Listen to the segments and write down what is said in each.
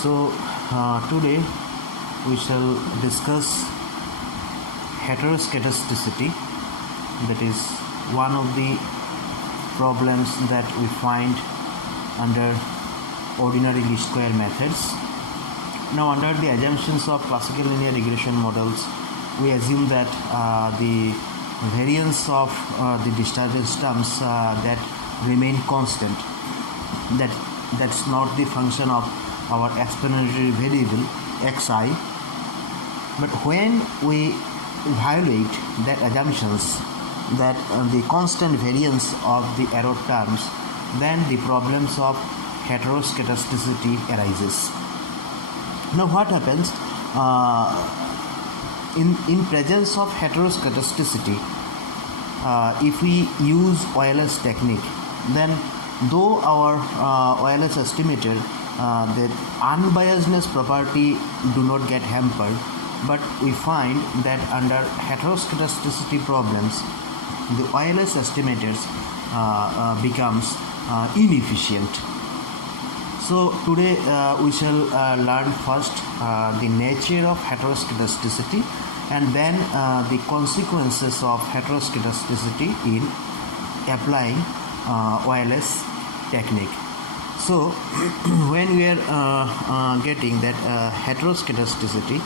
So today we shall discuss heteroskedasticity, that is one of the problems that we find under ordinary least square methods. Now, under the assumptions of classical linear regression models, we assume that the variance of the disturbance terms that remain constant, that's not the function of our explanatory variable xi, but when we violate that assumptions that the constant variance of the error terms, then the problems of heteroskedasticity arises. Now what happens in presence of heteroscedasticity? If we use OLS technique, then though our OLS estimator, the unbiasedness property do not get hampered, but we find that under heteroscedasticity problems, the OLS estimators becomes inefficient. So today we shall learn first the nature of heteroskedasticity, and then the consequences of heteroskedasticity in applying OLS technique. So when we are getting that heteroskedasticity,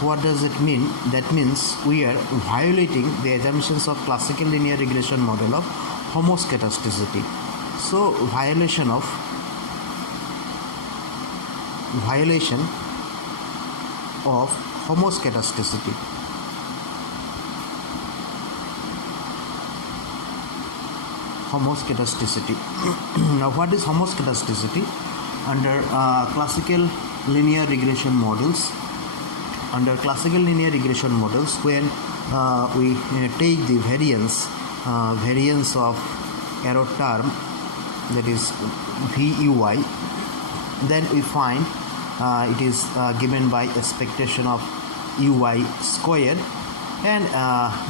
what does it mean? That means we are violating the assumptions of classical linear regression model of homoscedasticity. So violation of homoscedasticity. Now what is homoscedasticity? Under classical linear regression models, when we take the variance of error term, that is VUI, then we find it is given by expectation of UI squared, and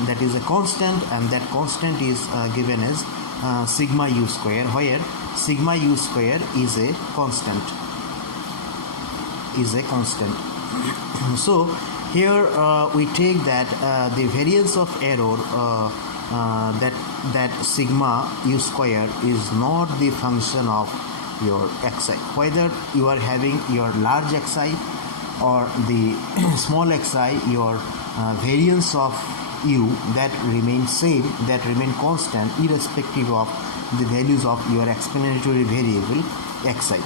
that is a constant, and that constant is given as sigma u square, where sigma u square is a constant. So here we take that the variance of error, that sigma u square is not the function of your xi, whether you are having your large xi or the small xi, your variance of u that remains same, that remain constant irrespective of the values of your explanatory variable xi.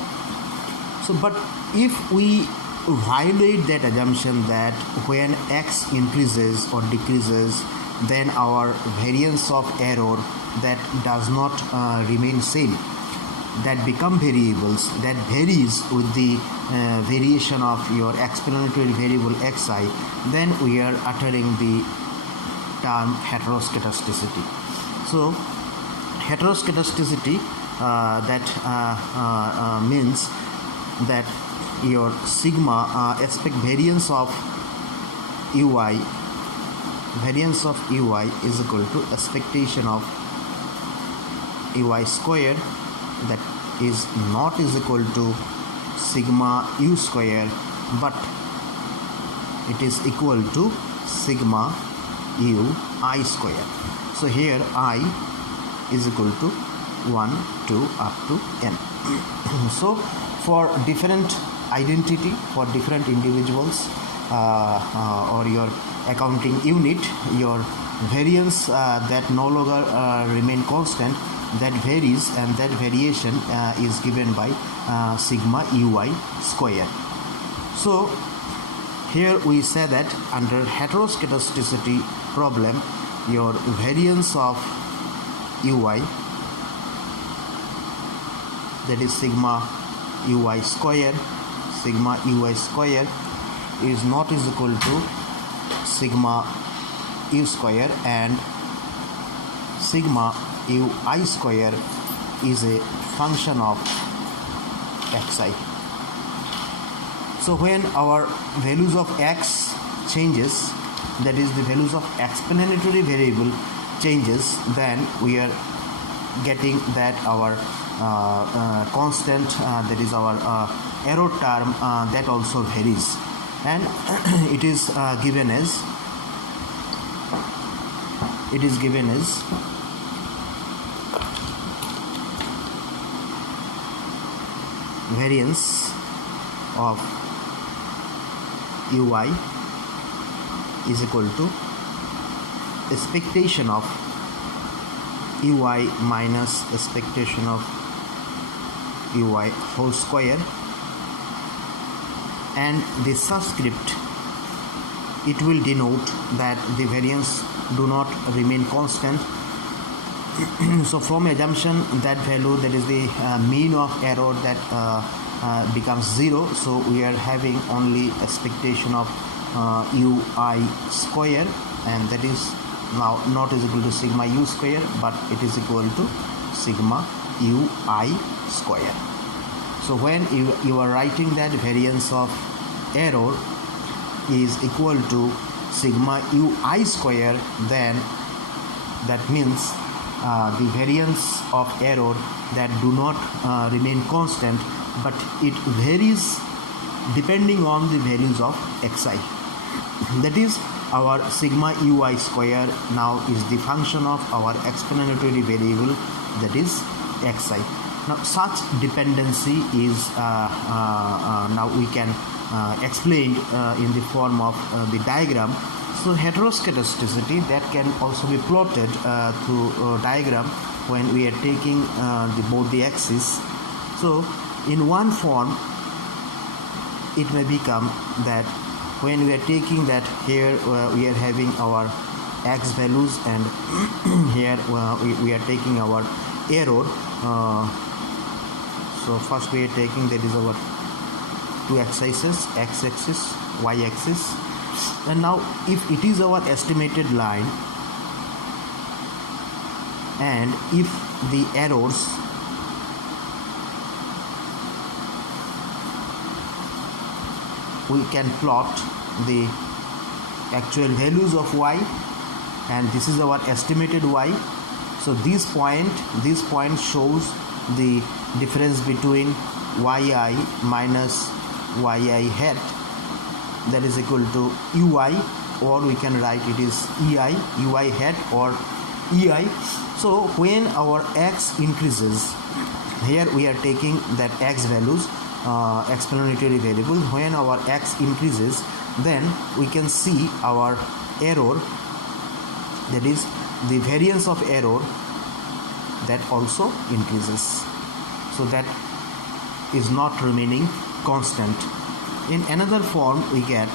So but if we violate that assumption that when x increases or decreases, then our variance of error that does not remain same, that become variables that varies with the variation of your explanatory variable xi, then we are uttering the term heteroskedasticity. So heteroskedasticity that means that your sigma expect variance of ui is equal to expectation of ui square, that is not is equal to sigma u square, but it is equal to sigma u I square. So here I is equal to 1, 2 up to n. So for different identity, for different individuals or your accounting unit, your variance that no longer remain constant, that varies, and that variation is given by sigma ui square. So here we say that under heteroskedasticity problem, your variance of ui, that is sigma ui square is not is equal to sigma u square, and sigma ui square is a function of xi. So when our values of x changes, that is the values of explanatory variable changes, then we are getting that our constant, that is our error term, that also varies, and it is given as variance of ui is equal to expectation of ui minus expectation of ui whole square, and the subscript, it will denote that the variance do not remain constant. So from assumption that value, that is the mean of error, that becomes 0, so we are having only expectation of ui square, and that is now not is equal to sigma u square, but it is equal to sigma ui square. So when you are writing that variance of error is equal to sigma ui square, then that means the variance of error that do not remain constant, but it varies depending on the values of xi. That is, our sigma ui square now is the function of our explanatory variable, that is xi. Now such dependency is now we can explain in the form of the diagram. So heteroskedasticity, that can also be plotted through diagram when we are taking both the axes. So in one form it may become that when we are taking that, here we are having our x values, and here we are taking our error. So first we are taking, that is our two axes, x-axis, y-axis, and now if it is our estimated line, and if the errors we can plot the actual values of y, and this is our estimated y. So this point shows the difference between yi minus yi hat, that is equal to ui, or we can write it is ui hat or ei. So when our x increases, here we are taking that x values, explanatory variable. When our x increases, then we can see our error, that is the variance of error, that also increases. So that is not remaining constant. In another form we get,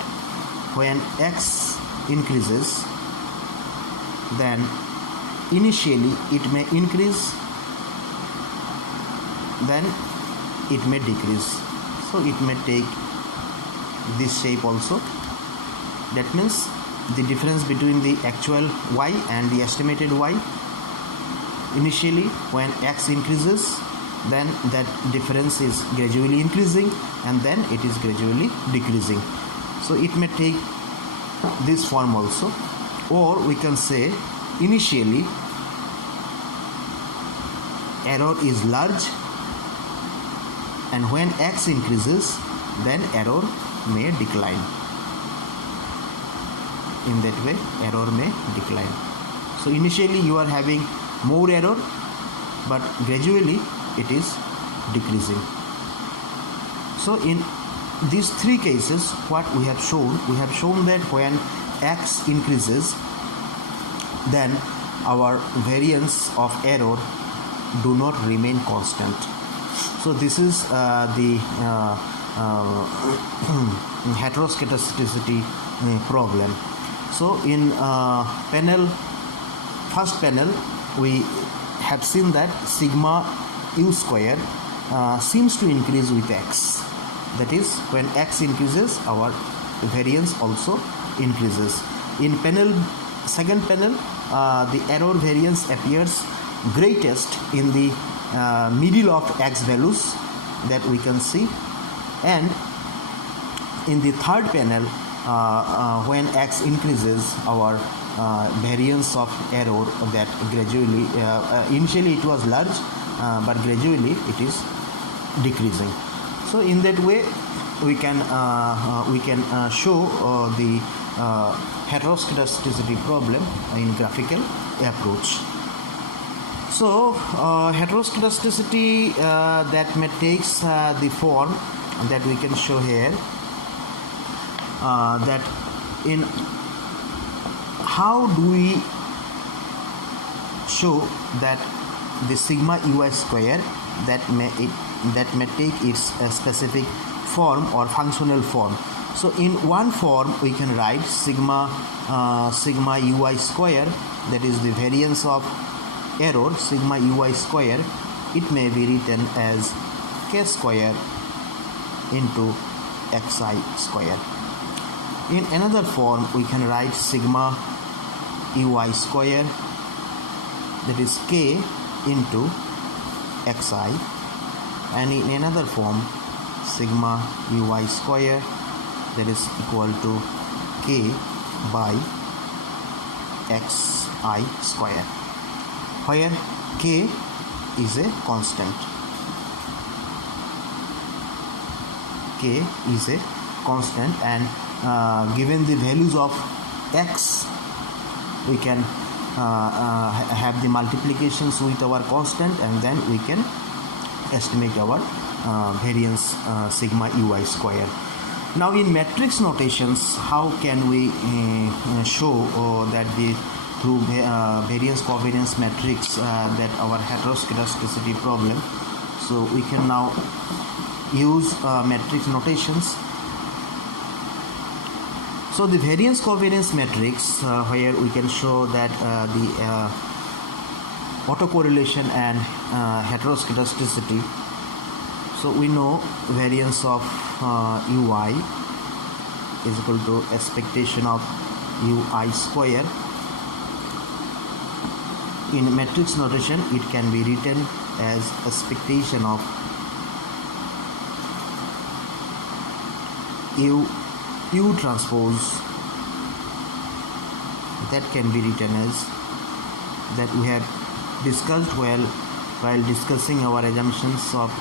when x increases, then initially it may increase, then it may decrease. So it may take this shape also. That means the difference between the actual y and the estimated y, initially when x increases, then that difference is gradually increasing, and then it is gradually decreasing. So it may take this form also, or we can say initially error is large, and when x increases, then error may decline. In that way error may decline. So initially you are having more error, but gradually it is decreasing. So in these three cases, what we have shown that when x increases, then our variance of error do not remain constant. So this is the heteroskedasticity problem. So in first panel we have seen that sigma u square seems to increase with x. That is, when x increases, our variance also increases. In second panel, the error variance appears greatest in the middle of x values, that we can see, and in the third panel when x increases, our variance of error that gradually initially it was large, but gradually it is decreasing. So in that way we can show the heteroskedasticity problem in graphical approach. So heteroskedasticity that may takes the form that we can show here, that in how do we show that the sigma ui square that may take its specific form or functional form. So in one form we can write sigma ui square, that is the variance of error sigma ui square. It may be written as k square into xi square. In another form we can write sigma ui square, that is k into xi, and in another form sigma ui square, that is equal to k by xi square, where k is a constant. K is a constant, and given the values of x, we can have the multiplications with our constant, and then we can estimate our variance sigma ui square. Now in matrix notations, how can we show that the through variance covariance matrix that our heteroskedasticity problem? So we can now use matrix notations. So the variance covariance matrix, where we can show that the autocorrelation and heteroskedasticity. So we know variance of ui is equal to expectation of ui square. In matrix notation it can be written as expectation of u transpose, that can be written as, that we have discussed while discussing our assumptions of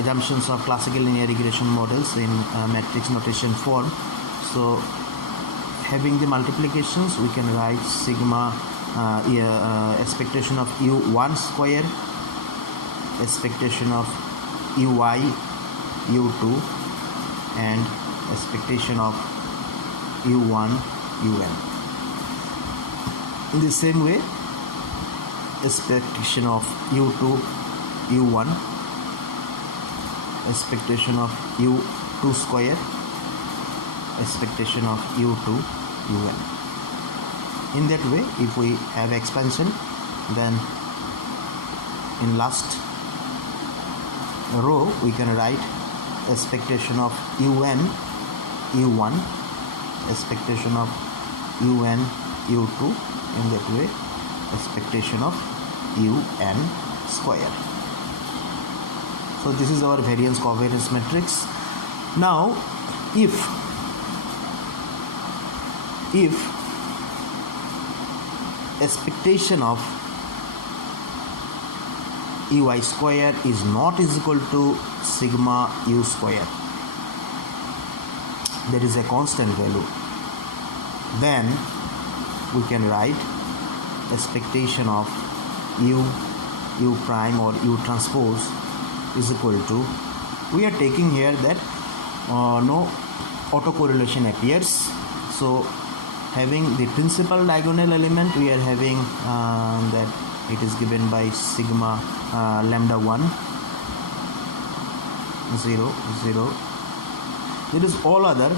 assumptions of classical linear regression models in matrix notation form. So having the multiplications, we can write sigma expectation of u1 square, expectation of ui u2, and expectation of u1 un. In the same way, expectation of u2 u1, expectation of u2 square, expectation of u2 un. In that way, if we have expansion, then in last row we can write expectation of un u1, expectation of un u2, in that way expectation of un square. So this is our variance covariance matrix. Now if expectation of ui square is not equal to sigma u square, there is a constant value, then we can write expectation of u prime or u transpose is equal to, we are taking here that no autocorrelation appears. So having the principal diagonal element, we are having that it is given by sigma lambda 1 0 0. There is all other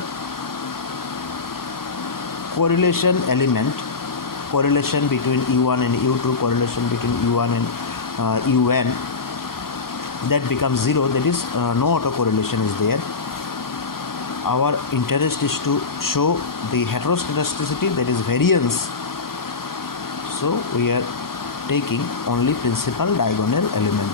correlation element, correlation between u1 and u2, correlation between u1 and un, that becomes 0, that is no autocorrelation is there. Our interest is to show the heteroskedasticity, that is variance. So we are taking only principal diagonal element.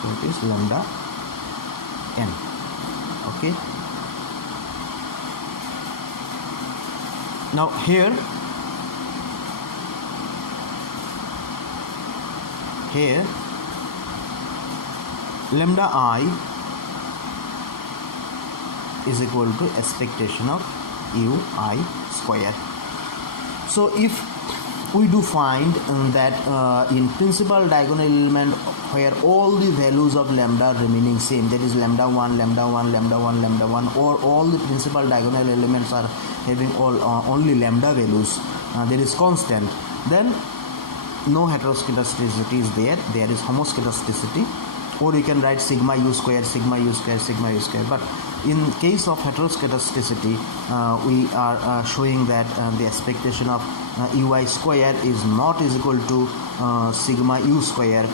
So it is lambda n. Okay. Now here lambda I is equal to expectation of ui square. So if we do find that in principal diagonal element where all the values of lambda are remaining same, that is lambda 1, lambda 1, lambda 1, lambda 1, or all the principal diagonal elements are having only lambda values, there is constant, then no heteroskedasticity is there. There is homoskedasticity, or you can write sigma u square, sigma u square, sigma u square. But in case of heteroskedasticity, we are showing that the expectation of ui square is not is equal to sigma u square.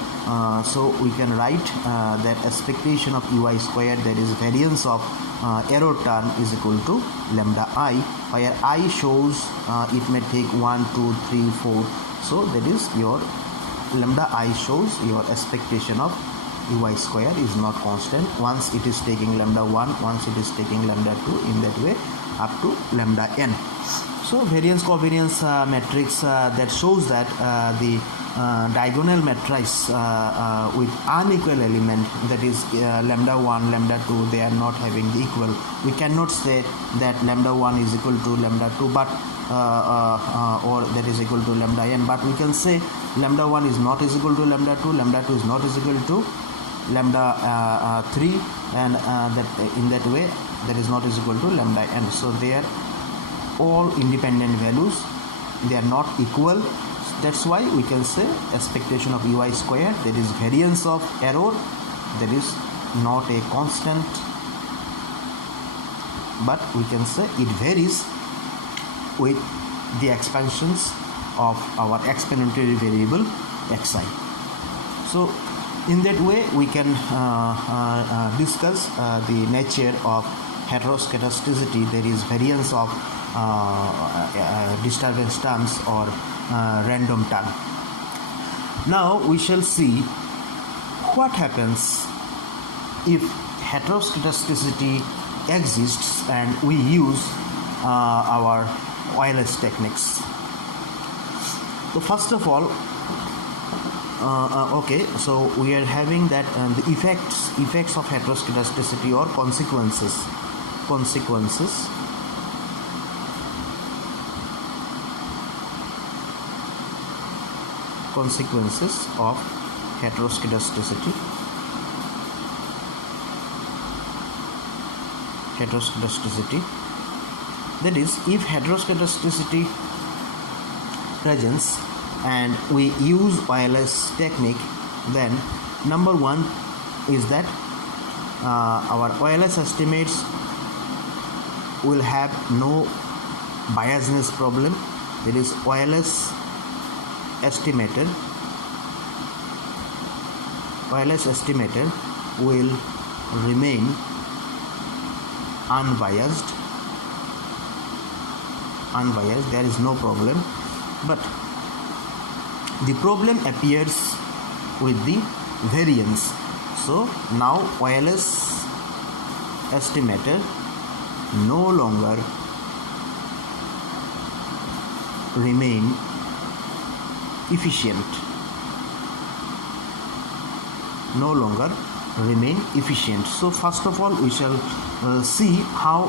So we can write that expectation of ui square, that is variance of error term, is equal to lambda I, where I shows it may take 1, 2, 3, 4. So that is your lambda I shows your expectation of ui square is not constant. Once it is taking lambda 1, once it is taking lambda 2, in that way up to lambda n. So variance covariance matrix that shows that the diagonal matrix with unequal element, that is lambda 1, lambda 2, they are not having the equal. We cannot say that lambda 1 is equal to lambda 2, but or that is equal to lambda n, but we can say lambda 1 is not is equal to lambda 2, lambda 2 is not is equal to lambda 3, and that in that way that is not is equal to lambda n. So they are all independent values, they are not equal. That's why we can say expectation of ui square, that is variance of error, that is not a constant, but we can say it varies with the expansions of our explanatory variable xi. So in that way we can discuss the nature of heteroskedasticity, that is variance of disturbance terms or random term. Now we shall see what happens if heteroskedasticity exists and we use our OLS techniques. So first of all, okay, so we are having that the effects of heteroskedasticity or consequences of heteroskedasticity. That is, if heteroskedasticity presents and we use OLS technique, then number one is that our OLS estimates will have no biasness problem. That is, OLS estimator will remain unbiased, there is no problem. But the problem appears with the variance. So now OLS estimator no longer remain efficient, So first of all we shall see how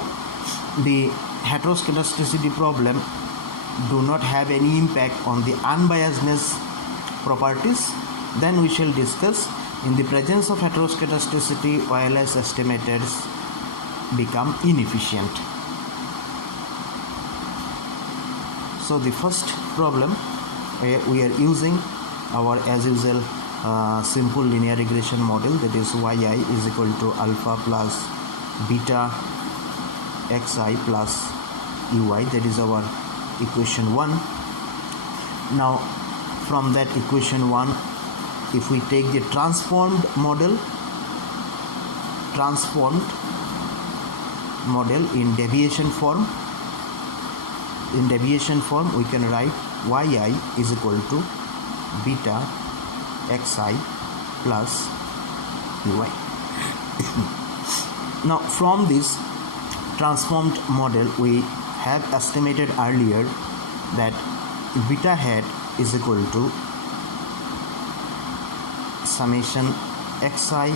the heteroskedasticity problem do not have any impact on the unbiasedness properties. Then we shall discuss, in the presence of heteroskedasticity, OLS estimators become inefficient. So the first problem, we are using our as usual simple linear regression model, that is yi is equal to alpha plus beta xi plus ui, that is our equation 1. Now from that equation 1, if we take the transformed model in deviation form, we can write yi is equal to beta xi plus ui. Now from this transformed model we have estimated earlier that beta hat is equal to summation xi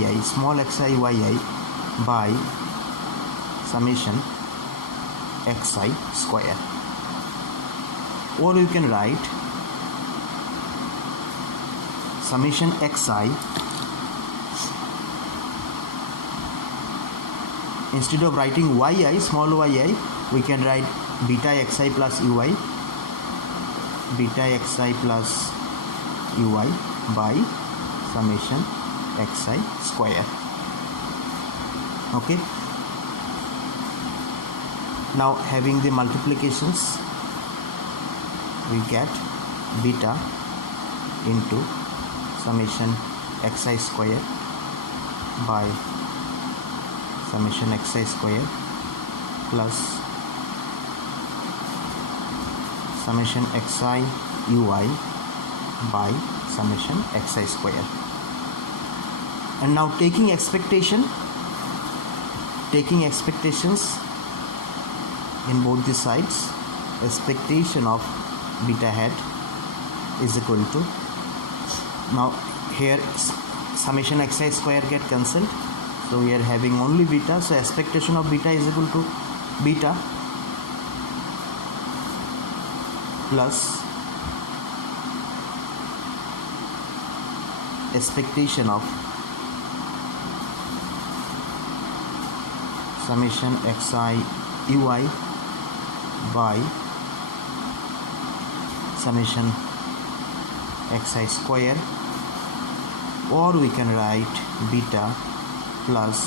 yi, small xi yi by summation xi square, or you can write summation xi, instead of writing yi, small yi, we can write beta xi plus ui, beta xi plus ui by summation xi square. Okay, now having the multiplications, we get beta into summation xi square by summation xi square plus summation xi ui by summation xi square. And now taking expectations in both the sides, expectation of beta hat is equal to, now here summation xi square get cancelled, so we are having only beta, so expectation of beta is equal to beta plus expectation of summation xi ui by summation xi square, or we can write beta plus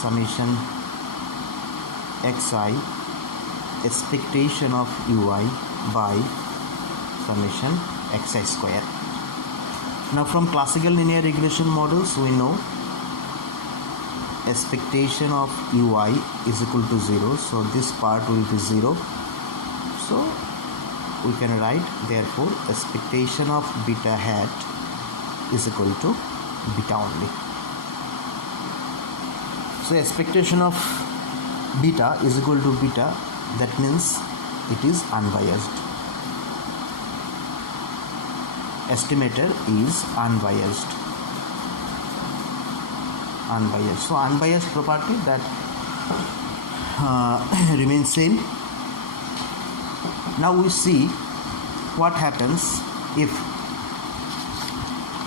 summation xi expectation of ui by summation xi square. Now from classical linear regression models we know expectation of ui is equal to 0, so this part will be 0, so we can write therefore expectation of beta hat is equal to beta only. So expectation of beta is equal to beta, that means it is unbiased. Estimator is unbiased. So unbiased property that remains same. Now we see what happens if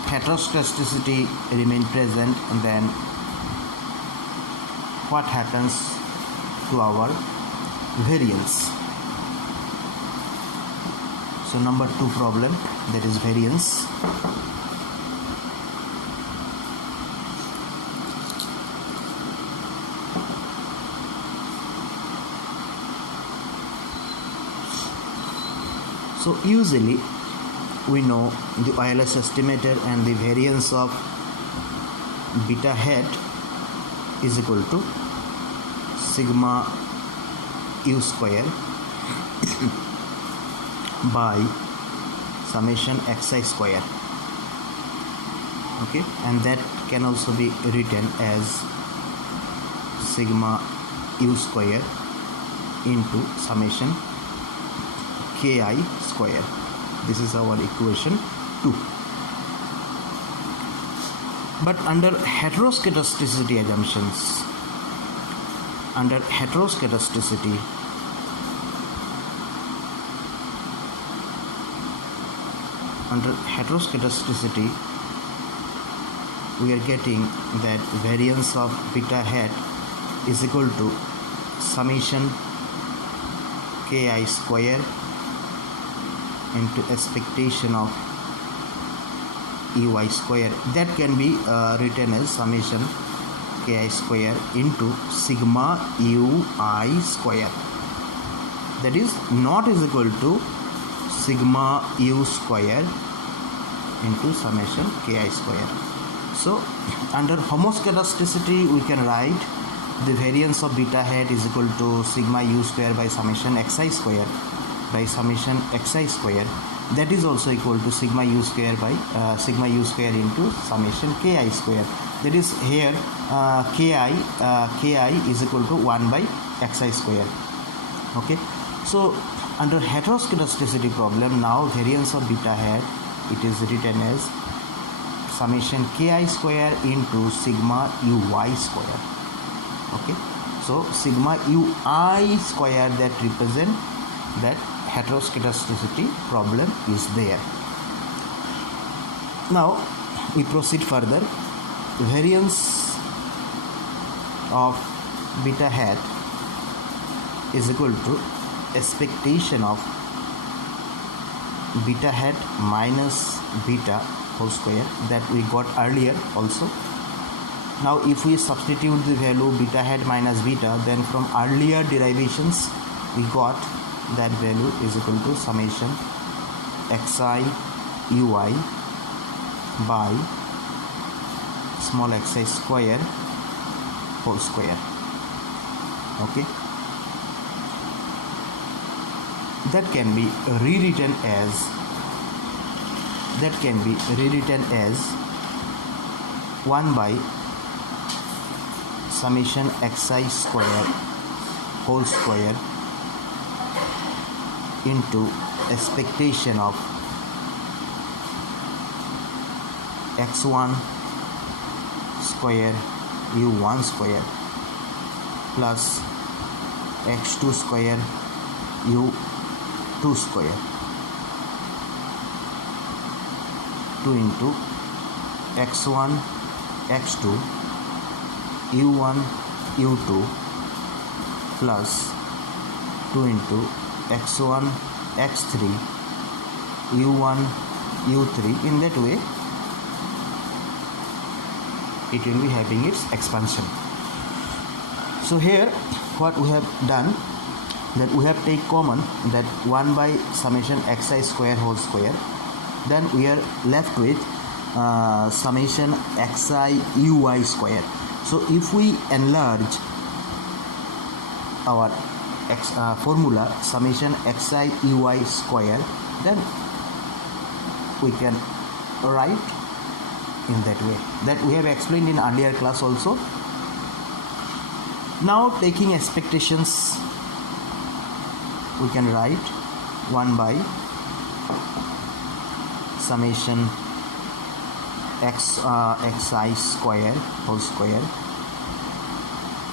heteroscedasticity remain present, and then what happens to our variance. So number 2 problem, that is variance. So usually we know the OLS estimator and the variance of beta hat is equal to sigma u square by summation xi square. Okay, and that can also be written as sigma u square into summation ki square. This is our equation 2. But under heteroscedasticity assumptions, under heteroscedasticity, we are getting that variance of beta hat is equal to summation ki square into expectation of ey square. That can be written as summation ki square into sigma ui square. That is not is equal to sigma u square into summation ki square. So under homoscedasticity we can write the variance of beta hat is equal to sigma u square by summation xi square by summation xi square, that is also equal to sigma u square by sigma u square into summation ki square. That is here ki is equal to 1 by xi square. Okay, so under heteroskedasticity problem, now variance of beta hat, it is written as summation ki square into sigma ui square. Okay, so sigma ui square that represent that heteroskedasticity problem is there. Now we proceed further. Variance of beta hat is equal to expectation of beta hat minus beta whole square that we got earlier also. Now if we substitute the value beta hat minus beta, then from earlier derivations we got that value is equal to summation xi ui by small xi square whole square. Okay, that can be rewritten as 1 by summation xi square whole square into expectation of x1 square u1 square plus x2 square u2 square 2 into x1 x2 u1 u2 plus 2 into x1 x3 u1 u3. In that way it will be having its expansion. So here what we have done, that we have take common that 1 by summation xi square whole square, then we are left with summation xi ui square. So if we enlarge our formula summation xi ui square, then we can write in that way, that we have explained in earlier class also. Now taking expectations, we can write 1 by summation xi square whole square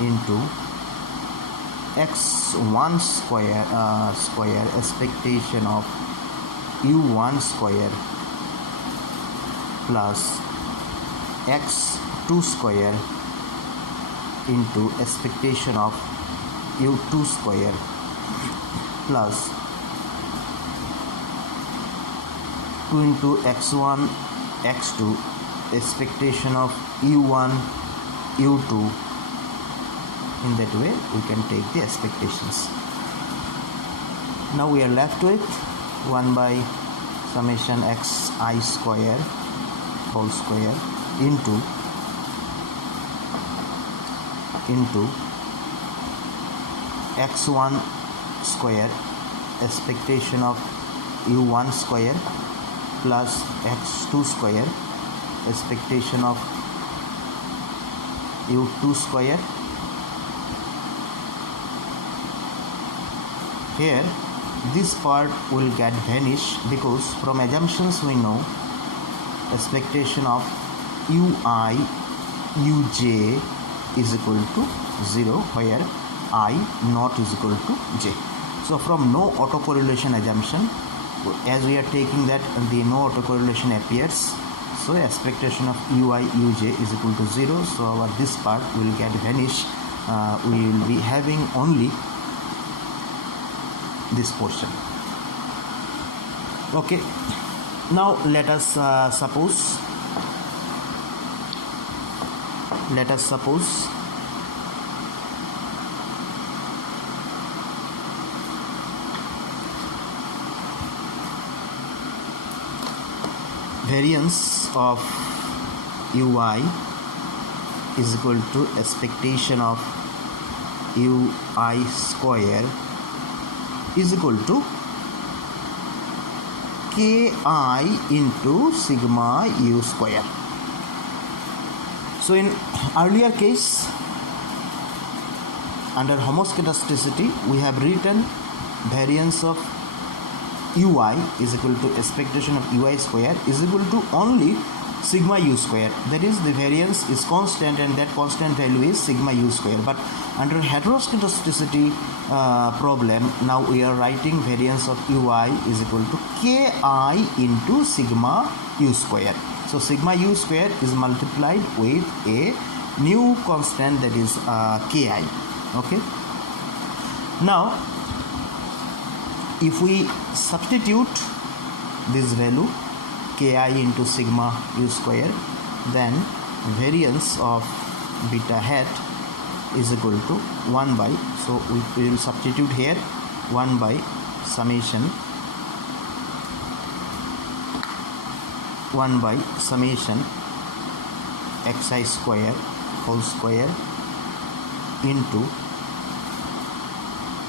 into x1 square expectation of u1 square plus x2 square into expectation of u2 square plus 2 into x1 x2 expectation of u1 u2. In that way we can take the expectations. Now we are left with 1 by summation xi square whole square into x1 square expectation of u1 square plus x2 square expectation of u2 square. Here this part will get vanished because from assumptions we know expectation of ui uj is equal to 0 where I not is equal to j. So from no autocorrelation assumption, as we are taking that the no autocorrelation appears, so expectation of ui uj is equal to 0. So our this part will get vanished. We will be having only this portion. Okay, now let us suppose variance of ui is equal to expectation of ui square is equal to ki into sigma u square. So in earlier case, under homoscedasticity, we have written variance of ui is equal to expectation of ui square is equal to only sigma u square. That is, the variance is constant and that constant value is sigma u square. But under heteroskedasticity problem, now we are writing variance of ui is equal to ki into sigma u square. So sigma u square is multiplied with a new constant, that is ki. Okay. Now, if we substitute this value ki into sigma u square, then variance of beta hat is equal to 1 by, so we will substitute here 1 by summation xi square whole square into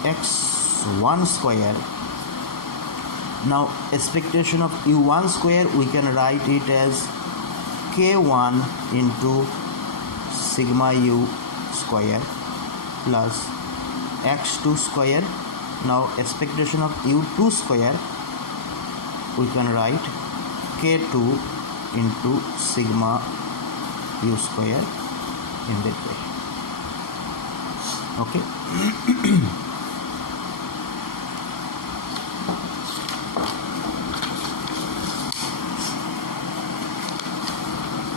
x1 square. Now expectation of u1 square, we can write it as k1 into sigma u square plus x2 square. Now expectation of u2 square, we can write k2 into sigma u square in that way. Okay.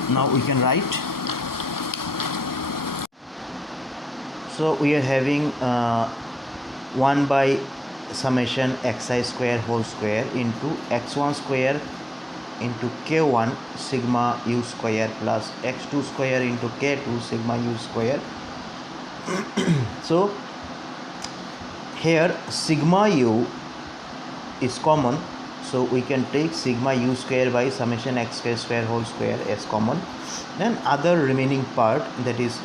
Now we can write, so we are having 1 by summation xi square whole square into x1 square into k1 sigma u square plus x2 square into k2 sigma u square. So here sigma u is common, so we can take sigma u square by summation x square whole square as common. Then other remaining part, that is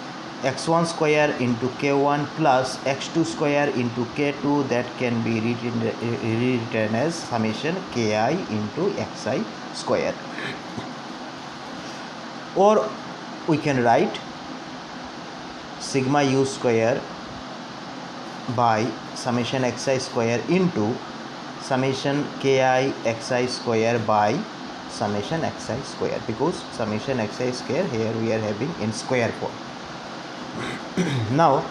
x1 square into k1 plus x2 square into k2, that can be rewritten as summation ki into xi square. Or we can write sigma u square by summation xi square into summation ki xi square by summation xi square, because summation xi square here we are having in square form. Now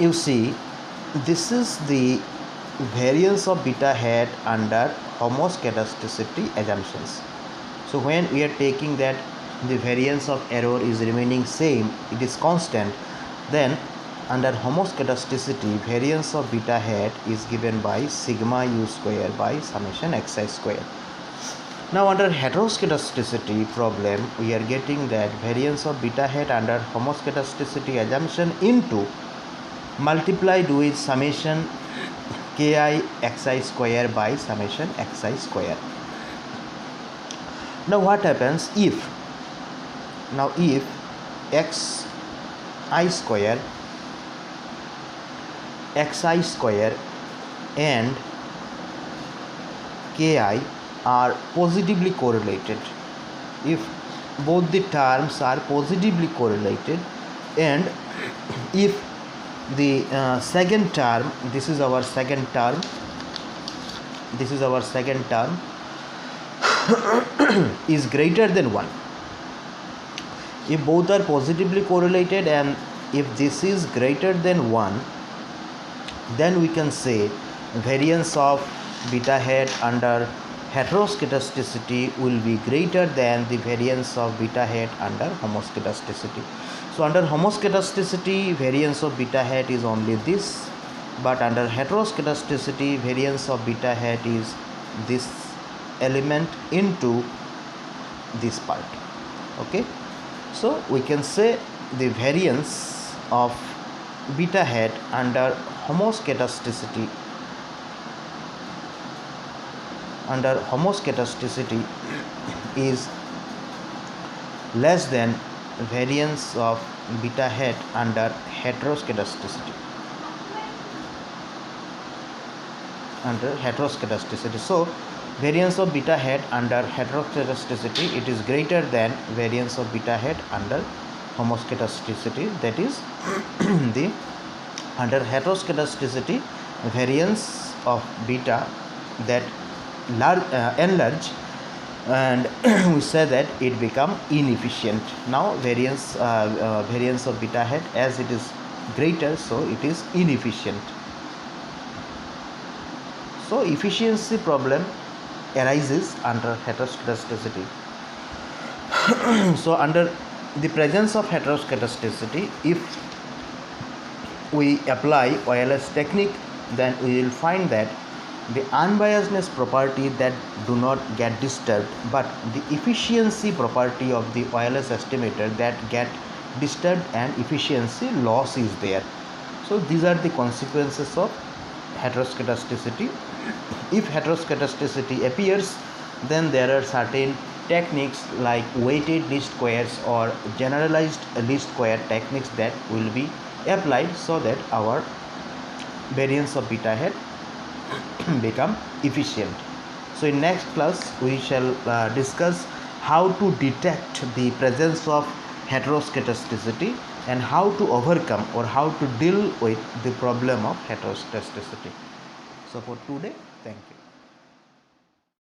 you see, this is the variance of beta hat under homoscedasticity assumptions. So when we are taking that the variance of error is remaining same, it is constant, then under homoscedasticity, variance of beta hat is given by sigma u square by summation xi square. Now under heteroskedasticity problem, we are getting that variance of beta hat under homoscedasticity assumption into multiplied with summation ki xi square by summation xi square. Now what happens if xi square and ki are positively correlated? If both the terms are positively correlated, and if the second term, this is our second term is greater than 1. If both are positively correlated and if this is greater than 1, then we can say variance of beta hat under heteroskedasticity will be greater than the variance of beta hat under homoscedasticity. So under homoscedasticity, variance of beta hat is only this, but under heteroskedasticity, variance of beta hat is this element into this part. Okay, so we can say the variance of beta hat under homoscedasticity is less than variance of beta hat under heteroskedasticity. So variance of beta hat under heteroskedasticity, it is greater than variance of beta hat under homoskedasticity. That is the under heteroskedasticity variance of beta that enlarge, and we say that it become inefficient. Now variance of beta hat, as it is greater, so it is inefficient. So efficiency problem arises under heteroskedasticity. So under the presence of heteroskedasticity, if we apply OLS technique, then we will find that the unbiasedness property that do not get disturbed, but the efficiency property of the OLS estimator that get disturbed, and efficiency loss is there. So these are the consequences of heteroskedasticity. If heteroskedasticity appears, then there are certain techniques like weighted least squares or generalized least square techniques that will be applied so that our variance of beta hat become efficient. So in next class we shall discuss how to detect the presence of heteroskedasticity and how to overcome or how to deal with the problem of heteroskedasticity. So for today, thank you.